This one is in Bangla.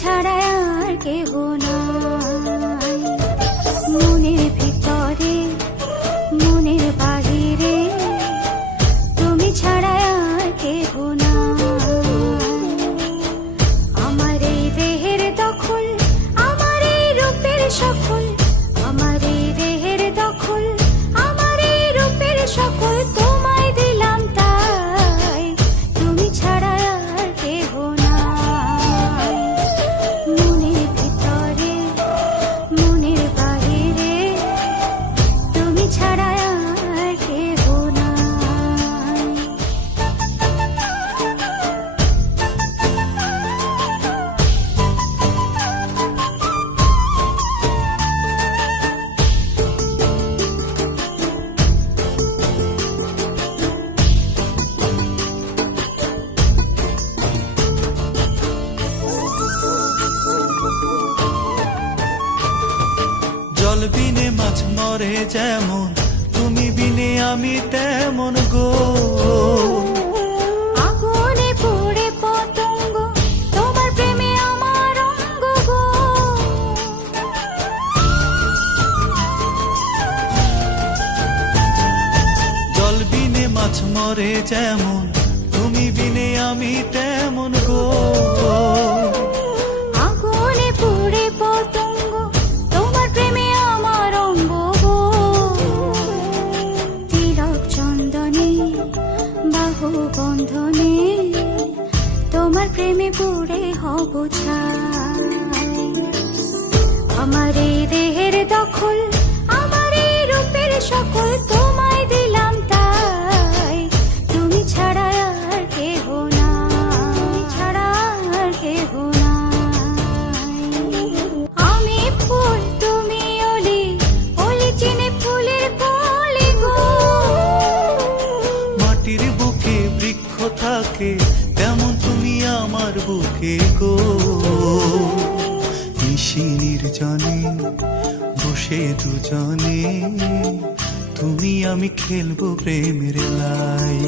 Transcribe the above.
ছাড়া আর কেহ নাই। মনের ভিতরে মনের বাহিরে তুমি ছাড়া আর কেহ নাই। আমার এই দেহের দখল, আমার এই রূপের সকল, আমার এই দেহের দখল, আমার এই রূপের সকল তোমায় দিলাম তাই, তুমি ছাড়া আর কেহ নাই। মনের ভিতরে মনের বাহিরে তুমি ছাড়া আর কেহ নাই। জল বিনে মাছ মরে যেমন, তুমি বিনে আমি তেমন গো। আগুনে পুড়ে পতঙ্গ, তোমার প্রেমে আমার অঙ্গ গো। জল বিনে মাছ মরে যেমন, তুমি বিনে আমি তেমন গো। আগুনে পুড়ে পতঙ্গ, তোমার প্রেমে আমার অঙ্গ গো। তিলক চন্দনে বাহু বন্ধনে তোমার প্রেমে পুড়ে হব ছাই। আমার এই দেহের দখল, আমার এই রূপের সকল তোমায় দিলাম তাই, তুমি ছাড়া আর কেহ নাই, ছাড়া আর কেহ নাই। আমি ফুল তুমি অলি, অলি চিনে ফুলের কলি গো। মাটির বুকে বৃক্ষ থাকে, তেমন তুমি আমার বুকে গো। নিশি নির্জনে বসে দুজনে, তুমি আমি খেলবো প্রেমের লাই।